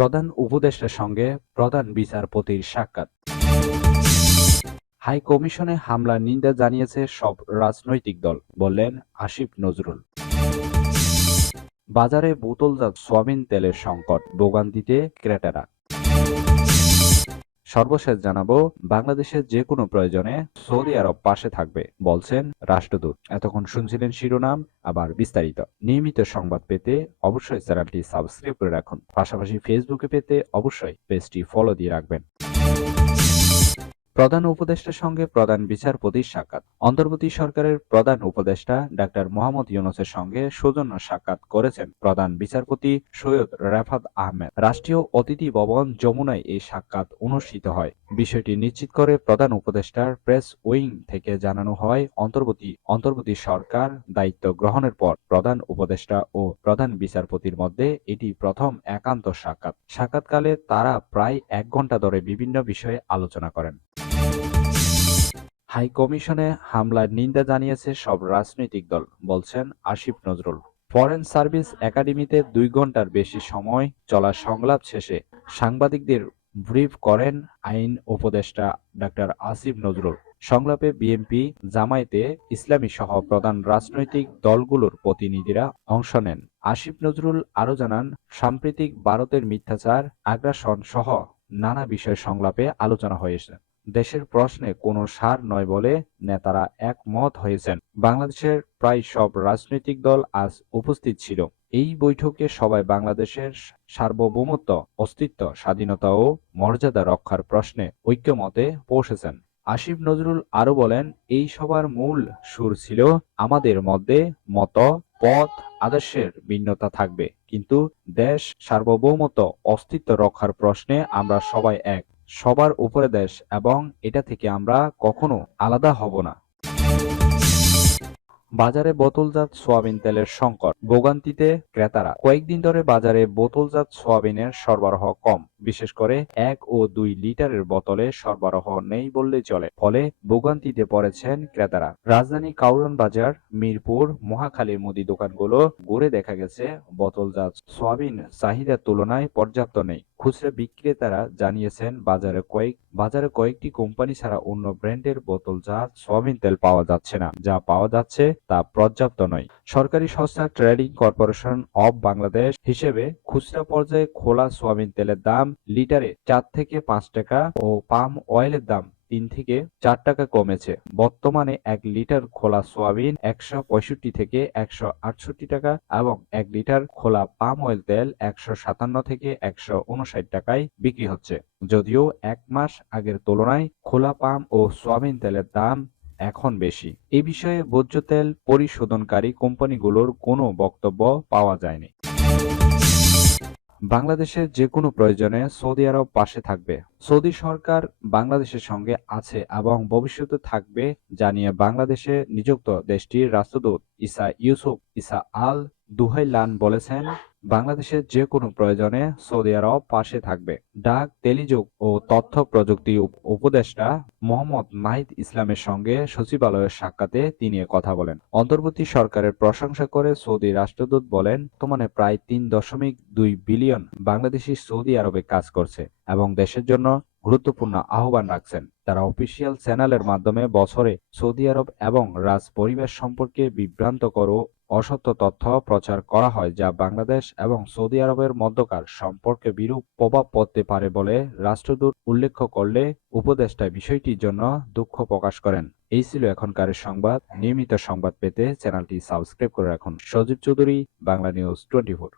প্রধান উপদেষ্টার সঙ্গে প্রধান বিচারপতির সাক্ষাৎ। হাই কমিশনে হামলার নিন্দা জানিয়েছে সব রাজনৈতিক দল, বললেন আসিফ নজরুল। বাজারে বোতলজাত সয়াবিন তেলের সংকট, ভোগান্তিতে ক্রেতারা। সর্বশেষ জানাবো, বাংলাদেশের যে কোনো প্রয়োজনে সৌদি আরব পাশে থাকবে, বলছেন রাষ্ট্রদূত। এতক্ষণ শুনছিলেন শিরোনাম, আবার বিস্তারিত। নিয়মিত সংবাদ পেতে অবশ্যই চ্যানেলটি সাবস্ক্রাইব করে রাখুন। পাশাপাশি ফেসবুকে পেতে অবশ্যই পেজটি ফলো দিয়ে রাখবেন। প্রধান উপদেষ্টার সঙ্গে প্রধান বিচারপতির সাক্ষাৎ। অন্তর্বর্তী সরকারের প্রধান উপদেষ্টা ডাক্তার মোহাম্মদ ইউনূসের সঙ্গে সৌজন্য সাক্ষাৎ করেছেন প্রধান বিচারপতি সৈয়দ রাফাত আহমেদ। রাষ্ট্রীয় অতিথি ভবন যমুনায় এই সাক্ষাৎ অনুষ্ঠিত হয়। বিষয়টি নিশ্চিত করে প্রধান উপদেষ্টার প্রেস উইং থেকে জানানো হয়, অন্তর্বর্তী সরকার দায়িত্ব গ্রহণের পর প্রধান উপদেষ্টা ও প্রধান বিচারপতির মধ্যে এটি প্রথম একান্ত সাক্ষাৎ। সাক্ষাৎকালে তারা প্রায় 1 ঘণ্টা ধরে বিভিন্ন বিষয়ে আলোচনা করেন। হাই কমিশনে হামলার নিন্দা জানিয়েছে সব রাজনৈতিক দল, বলছেন আসিফ নজরুল। ফরেন সার্ভিস একাডেমিতে 2 ঘণ্টার বেশি সময় চলা সংলাপ শেষে সাংবাদিকদের ব্রিফ করেন আইন উপদেষ্টা ডাক্তার আসিফ নজরুল। সংলাপে বিএনপি, জামায়াতে ইসলামী সহ প্রধান রাজনৈতিক দলগুলোর প্রতিনিধিরা অংশ নেন। আসিফ নজরুল আরও জানান, সাম্প্রতিক ভারতের মিথ্যাচার, আগ্রাসন সহ নানা বিষয় সংলাপে আলোচনা হয়েছে। দেশের প্রশ্নে কোনো সার নয় বলে নেতারা একমত হয়েছেন। বাংলাদেশের প্রায় সব রাজনৈতিক দল আজ উপস্থিত ছিল। এই বৈঠকে সবাই বাংলাদেশের সার্বভৌমত্ব, অস্তিত্ব, স্বাধীনতা ও মর্যাদা রক্ষার প্রশ্নে ঐক্যমতে পৌঁছেছেন। আসিফ নজরুল আরও বলেন, এই সবার মূল সুর ছিল, আমাদের মধ্যে মত, পথ, আদর্শের ভিন্নতা থাকবে, কিন্তু দেশ সার্বভৌমত্ব, অস্তিত্ব রক্ষার প্রশ্নে আমরা সবাই এক। সবার উপরে দেশ, এবং এটা থেকে আমরা কখনো আলাদা হব না। বাজারে বোতলজাত সয়াবিন তেলের সংকট, ভোগান্তিতে ক্রেতারা। কয়েকদিন ধরে বাজারে বোতলজাত সয়াবিনের সরবরাহ কম, বিশেষ করে 1 ও 2 লিটারের বোতলে সরবরাহ নেই বললেই চলে। ফলে ভোগান্তিতে পড়েছেন ক্রেতারা। রাজধানী কাউরান বাজার, মিরপুর, মহাখালীর মুদি দোকানগুলো ঘুরে দেখা গেছে বোতলজাত সয়াবিন চাহিদার তুলনায় পর্যাপ্ত নেই। খুচরা বিক্রেতারা জানিয়েছেন, বাজারে কয়েকটি কোম্পানি ছাড়া অন্য ব্র্যান্ডের বোতলজাত সয়াবিন তেল পাওয়া যাচ্ছে না। যা পাওয়া যাচ্ছে তা পর্যাপ্ত নয়। সরকারি সংস্থা ট্রেডিং কর্পোরেশন অব বাংলাদেশ হিসেবে খুচরা পর্যায়ে খোলা সয়াবিন তেলের দাম লিটারে 4 থেকে 5 টাকা ও পাম অয়েলের দাম 3 থেকে 4 টাকা কমেছে। বর্তমানে 1 লিটার খোলা সয়াবিন 165 থেকে 168 টাকা এবং 1 লিটার খোলা পাম অয়েল তেল 157 থেকে 159 টাকায় বিক্রি হচ্ছে। যদিও 1 মাস আগের তুলনায় খোলা পাম ও সয়াবিন তেলের দাম এখন বেশি। এ বিষয়ে ভোজ্য তেল পরিশোধনকারী কোম্পানিগুলোর কোনো বক্তব্য পাওয়া যায়নি। বাংলাদেশের যে কোনো প্রয়োজনে সৌদি আরব পাশে থাকবে। সৌদি সরকার বাংলাদেশের সঙ্গে আছে এবং ভবিষ্যতে থাকবে জানিয়ে বাংলাদেশে নিযুক্ত দেশটির রাষ্ট্রদূত ইসা আল দুহাইলান বলেছেন, বাংলাদেশের যে কোনো প্রয়োজনে সৌদি আরব পাশে থাকবে। ডাক, টেলিযোগ ও তথ্য প্রযুক্তি উপদেষ্টা মোহাম্মদ নাহিদ ইসলামের সঙ্গে সচিবালয়ের সাক্ষাতে তিনি কথা বলেন। অন্তর্বর্তী সরকারের প্রশংসা করে সৌদি রাষ্ট্রদূত বলেন, বর্তমানে প্রায় 3.2 বিলিয়ন বাংলাদেশি সৌদি আরবে কাজ করছে এবং দেশের জন্য গুরুত্বপূর্ণ আহ্বান রাখছেন। তারা অফিসিয়াল চ্যানেলের মাধ্যমে বছরে সৌদি আরব এবং রাজ পরিবেশ সম্পর্কে বিভ্রান্তকর ও অসত্য তথ্য প্রচার করা হয়, যা বাংলাদেশ এবং সৌদি আরবের মধ্যকার সম্পর্কে বিরূপ প্রভাব পড়তে পারে বলে রাষ্ট্রদূত উল্লেখ করলে উপদেষ্টা বিষয়টির জন্য দুঃখ প্রকাশ করেন। এই ছিল এখনকার সংবাদ। নিয়মিত সংবাদ পেতে চ্যানেলটি সাবস্ক্রাইব করে রাখুন। সজীব চৌধুরী, বাংলা নিউজ 24।